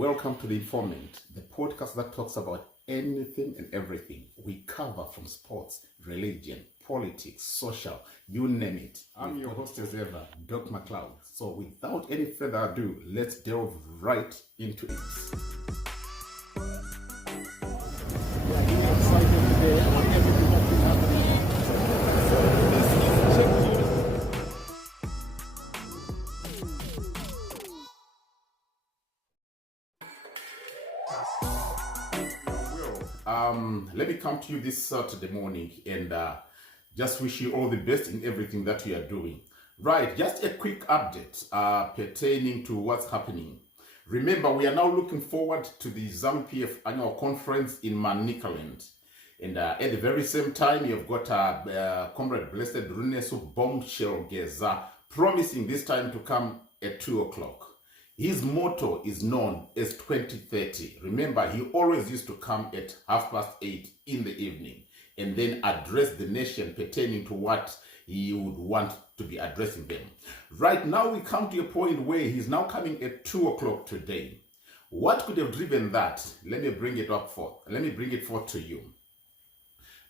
Welcome to The Informant, the podcast that talks about anything and everything. We cover from sports, religion, politics, social, you name it. I'm your host as ever, Doc McLeod. So without any further ado, let's delve right into it. Let me come to you this Saturday morning and just wish you all the best in everything that you are doing. Right, just a quick update pertaining to what's happening. Remember, we are now looking forward to the ZANU-PF annual conference in Manicaland. And at the very same time, you've got Comrade Blessed Geza promising this time to come at 2 o'clock. His motto is known as 2030. Remember, he always used to come at 8:30 in the evening and then address the nation pertaining to what he would want to be addressing them. Right now, we come to a point where he's now coming at 2 o'clock today. What could have driven that? Let me bring it forth to you.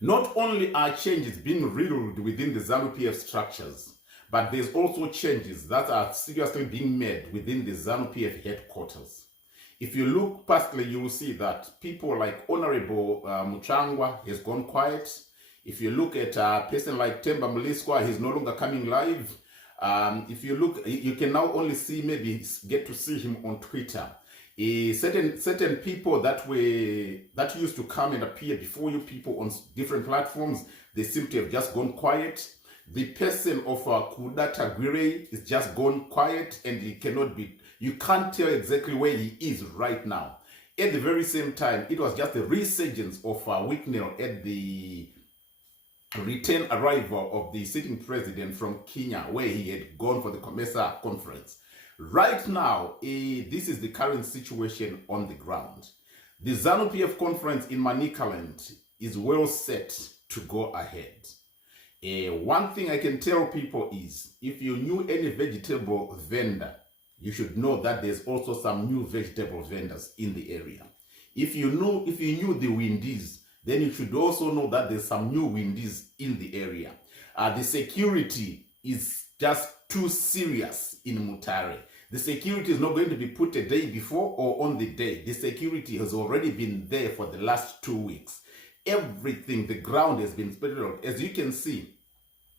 Not only are changes being riddled within the ZANU-PF structures, but there's also changes that are seriously being made within the ZANU-PF headquarters. If you look pastly, you will see that people like Honorable Muchangwa has gone quiet. If you look at a person like Temba Mliswa, he's no longer coming live. If you look, you can now only see, maybe get to see him on Twitter. Certain people that used to come and appear before you people on different platforms, they seem to have just gone quiet. The person of Kudata Gwire is just gone quiet, and you can't tell exactly where he is right now. At the very same time, it was just a resurgence of Wicknell at the return arrival of the sitting president from Kenya, where he had gone for the COMESA conference. Right now, this is the current situation on the ground. The ZANU-PF conference in Manicaland is well set to go ahead. One thing I can tell people is, if you knew any vegetable vendor, you should know that there's also some new vegetable vendors in the area. If you knew the Windies, then you should also know that there's some new Windies in the area. The security is just too serious in Mutare. The security is not going to be put a day before or on the day. The security has already been there for the last 2 weeks. Everything, the ground has been spread out. As you can see,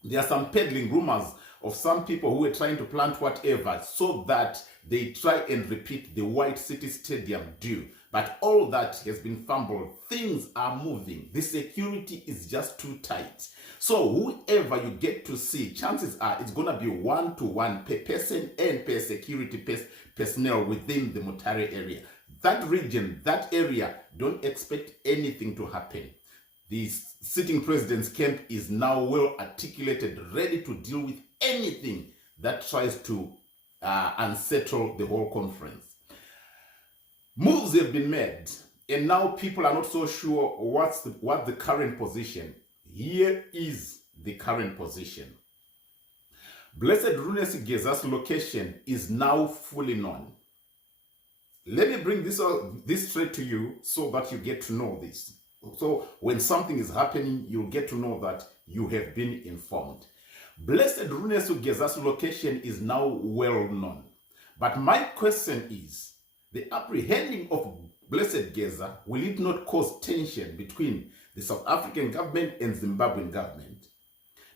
there are some peddling rumors of some people who are trying to plant whatever so that they try and repeat the White City Stadium due. But all that has been fumbled. Things are moving. The security is just too tight. So whoever you get to see, chances are it's going to be 1-to-1 per person and per security personnel within the Mutare area. That region, that area, don't expect anything to happen. The sitting president's camp is now well articulated, ready to deal with anything that tries to unsettle the whole conference. Moves have been made, and now people are not so sure what's the current position. Here is the current position. Blessed Geza's location is now fully known. Let me bring this straight to you so that you get to know this. So when something is happening, you'll get to know that you have been informed. Blessed Geza's location is now well known. But my question is, the apprehending of Blessed Geza, will it not cause tension between the South African government and Zimbabwean government?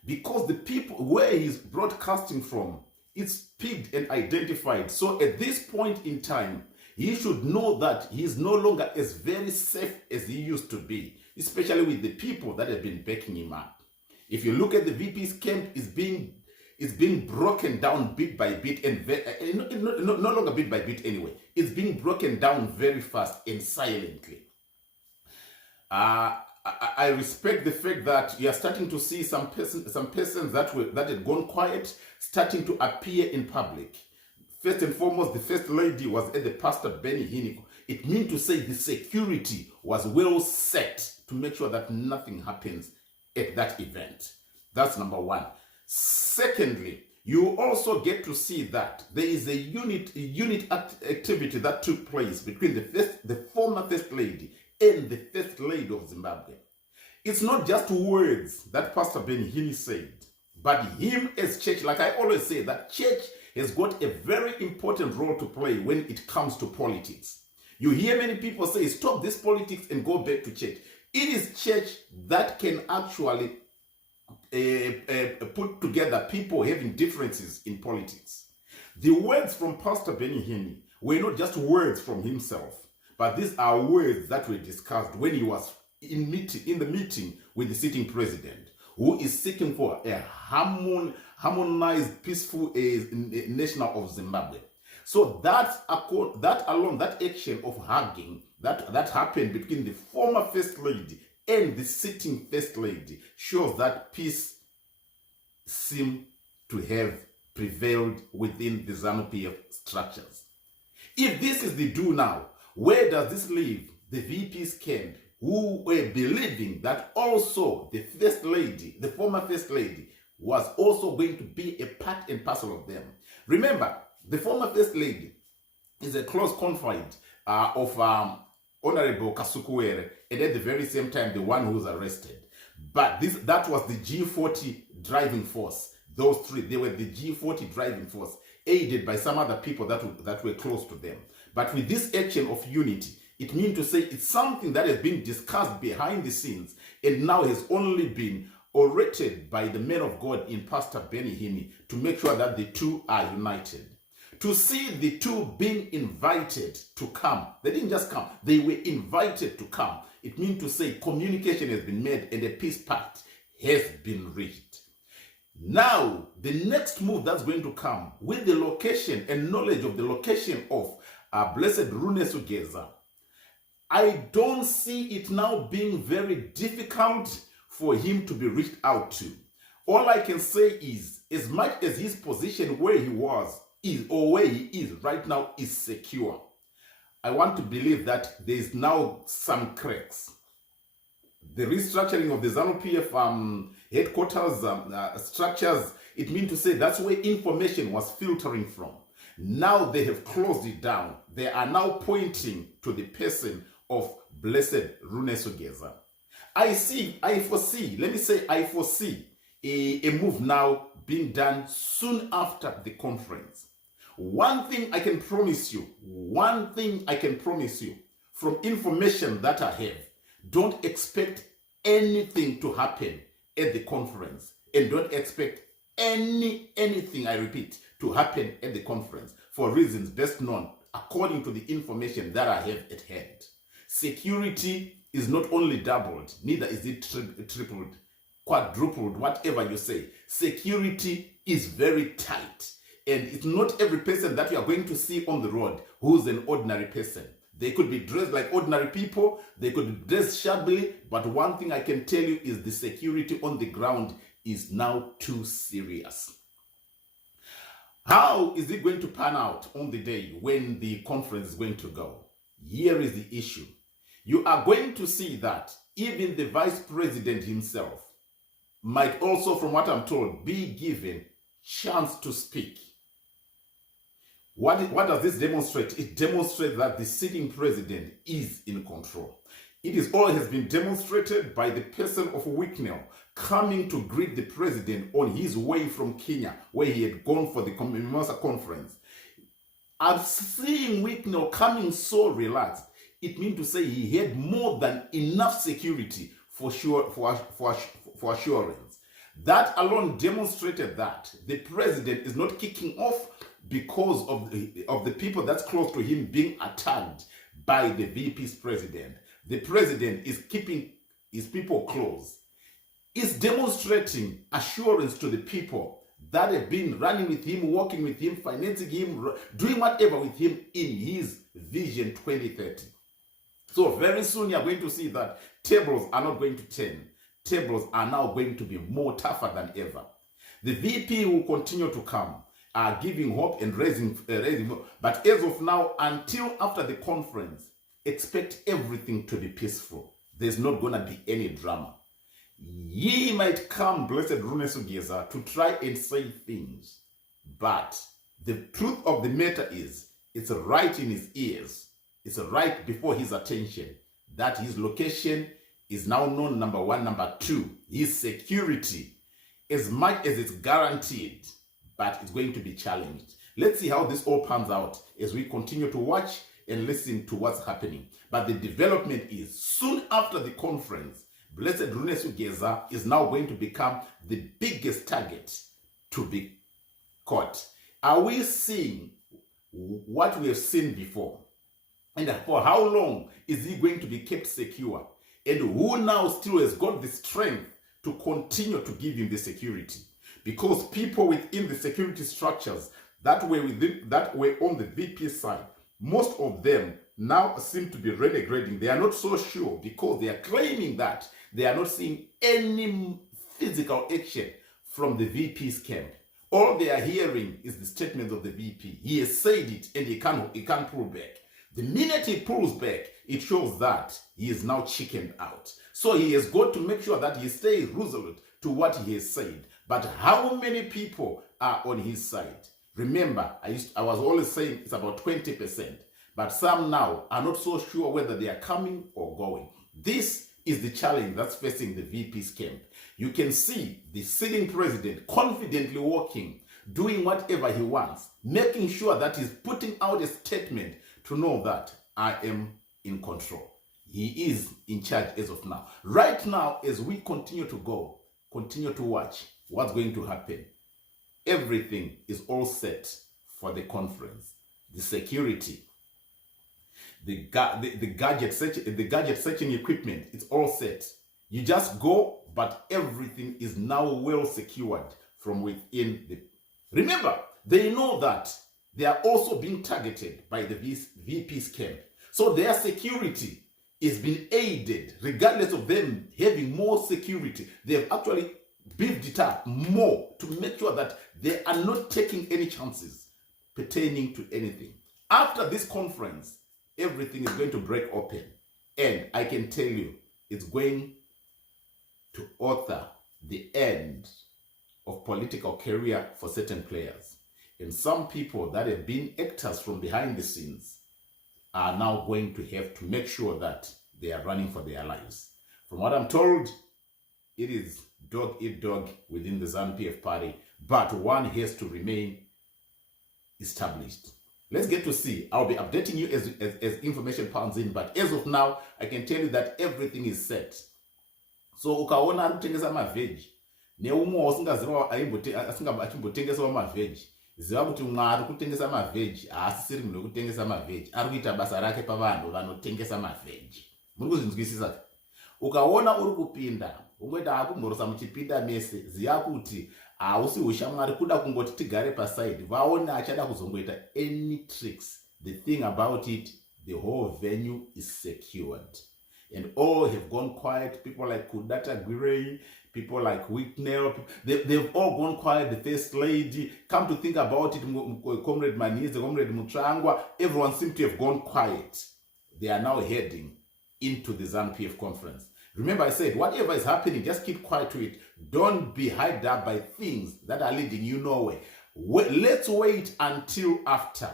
Because the people where he's broadcasting from, it's picked and identified. So at this point in time, he should know that he is no longer as very safe as he used to be, especially with the people that have been backing him up. If you look at the VP's camp, it's being broken down bit by bit, and no longer bit by bit anyway. It's being broken down very fast and silently. I respect the fact that you are starting to see some persons that had gone quiet starting to appear in public. First and foremost, the first lady was at the Pastor Benny Hiniko. It means to say the security was well set to make sure that nothing happens at that event. That's number one. Secondly, you also get to see that there is a unit activity that took place between the former First Lady and the First Lady of Zimbabwe. It's not just words that Pastor Benny Hinn said, but him as church, like I always say, that church has got a very important role to play when it comes to politics. You hear many people say, stop this politics and go back to church. It is church that can actually put together people having differences in politics. The words from Pastor Benny Hinn were not just words from himself, but these are words that were discussed when he was in the meeting with the sitting president, who is seeking for a harmonized, peaceful nation of Zimbabwe. So that alone, that action of hugging that happened between the former First Lady and the sitting First Lady shows that peace seemed to have prevailed within the ZANU-PF structures. If this is the do now, where does this leave the VP's camp, who were believing that also the First Lady, the former First Lady, was also going to be a part and parcel of them? Remember, the former First Lady is a close confidant of Honorable Kasukuwere, and at the very same time, the one who was arrested. But that was the G40 driving force. Those three, they were the G40 driving force, aided by some other people that were close to them. But with this action of unity, it means to say it's something that has been discussed behind the scenes and now has only been orated by the man of God in Pastor Benny Hinn to make sure that the two are united. To see the two being invited to come, they didn't just come, they were invited to come. It means to say communication has been made and a peace pact has been reached. Now, the next move that's going to come with the location and knowledge of the location of Blessed Geza, I don't see it now being very difficult for him to be reached out to. All I can say is, as much as his position where he was is, or where he is right now, is secure, I want to believe that there is now some cracks. The restructuring of the ZANU-PF headquarters structures, it means to say that's where information was filtering from. Now they have closed it down. They are now pointing to the person of Blessed Geza. I foresee a move now being done soon after the conference. One thing I can promise you from information that I have, don't expect anything to happen at the conference, and don't expect anything, I repeat, to happen at the conference for reasons best known according to the information that I have at hand. Security is not only doubled, neither is it tripled, quadrupled, whatever you say. Security is very tight. And it's not every person that you are going to see on the road who's an ordinary person. They could be dressed like ordinary people, they could be dressed shabbily, but one thing I can tell you is the security on the ground is now too serious. How is it going to pan out on the day when the conference is going to go? Here is the issue. You are going to see that even the vice president himself might also, from what I'm told, be given chance to speak. What does this demonstrate? It demonstrates that the sitting president is in control. It is all has been demonstrated by the person of Wicknell coming to greet the president on his way from Kenya, where he had gone for the Mimosa conference. I'm seeing Wicknell coming so relaxed. It means to say he had more than enough security for assurance. That alone demonstrated that the president is not kicking off because of the people that's close to him being attacked by the VP's president. The president is keeping his people close. It's demonstrating assurance to the people that have been running with him, working with him, financing him, doing whatever with him in his Vision 2030. So very soon you're going to see that tables are not going to turn. Tables are now going to be more tougher than ever. The VP will continue to come, giving hope and raising hope. But as of now, until after the conference, expect everything to be peaceful. There's not going to be any drama. Ye might come, Blessed Geza, to try and say things But the truth of the matter is, it's right in his ears. It's right before his attention that his location is now known, number one. Number two, his security, as much as it's guaranteed, but it's going to be challenged. Let's see how this all pans out as we continue to watch and listen to what's happening. But the development is, soon after the conference, Blessed Geza is now going to become the biggest target to be caught. Are we seeing what we have seen before? And for how long is he going to be kept secure? And who now still has got the strength to continue to give him the security? Because people within the security structures that were on the VP side, most of them now seem to be renegrading. They are not so sure because they are claiming that they are not seeing any physical action from the VP's camp. All they are hearing is the statements of the VP. He has said it and he can't pull back. The minute he pulls back, it shows that he is now chickened out. So he has got to make sure that he stays resolute to what he has said. But how many people are on his side? Remember, I was always saying it's about 20%. But some now are not so sure whether they are coming or going. This is the challenge that's facing the VP's camp. You can see the sitting president confidently walking, doing whatever he wants, making sure that he's putting out a statement to know that I am in control. He is in charge as of now. Right now, as we continue to go, continue to watch what's going to happen. Everything is all set for the conference. The security, the gadget searching equipment, it's all set. You just go, but everything is now well secured from within the... Remember, they know that they are also being targeted by the VP's camp. So their security is being aided, regardless of them having more security. They have actually beefed it up more to make sure that they are not taking any chances pertaining to anything. After this conference, everything is going to break open. And I can tell you, it's going to author the end of political career for certain players. And some people that have been actors from behind the scenes are now going to have to make sure that they are running for their lives. From what I'm told, it is dog eat dog within the ZANU-PF party, but one has to remain established. Let's get to see. I'll be updating you as information pounds in, but as of now, I can tell you that everything is set. So ukaona ari kutengesa mavheji neumwe usingaziva achimbotengesawo mavheji, ziva kuti umwe ari kutengesa mavheji haasisiri munhu wekutengesa mavheji, ari kuita basa rake pavanhu vanotengesa mavheji. Muri kuzvinzwisisa? Ukaona uri kupinda umwe haakumborosa muchipinda mese, ziva kuti hausi ushamwari, kuda kungoti tigare pasaidi, vaone achada kuzongoita any tricks. The thing about it, the whole venue is secured. And all have gone quiet. People like Kudata Gwirei, people like Whitnell, they've all gone quiet. The first lady, come to think about it, Comrade Manize, Comrade Mutrangwa, everyone seems to have gone quiet. They are now heading into the ZANU-PF conference. Remember, I said, whatever is happening, just keep quiet to it. Don't be hyped up by things that are leading you nowhere. Let's wait until after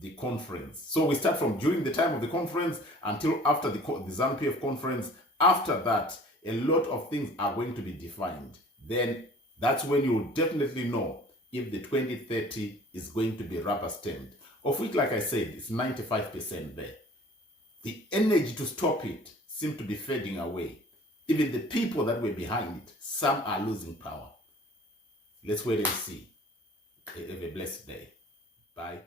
the conference. So we start from during the time of the conference until after the ZANU-PF conference. After that, a lot of things are going to be defined. Then that's when you will definitely know if the 2030 is going to be rubber stamped. Of which, like I said, it's 95% there. The energy to stop it seems to be fading away. Even the people that were behind it, some are losing power. Let's wait and see. Have a blessed day. Bye.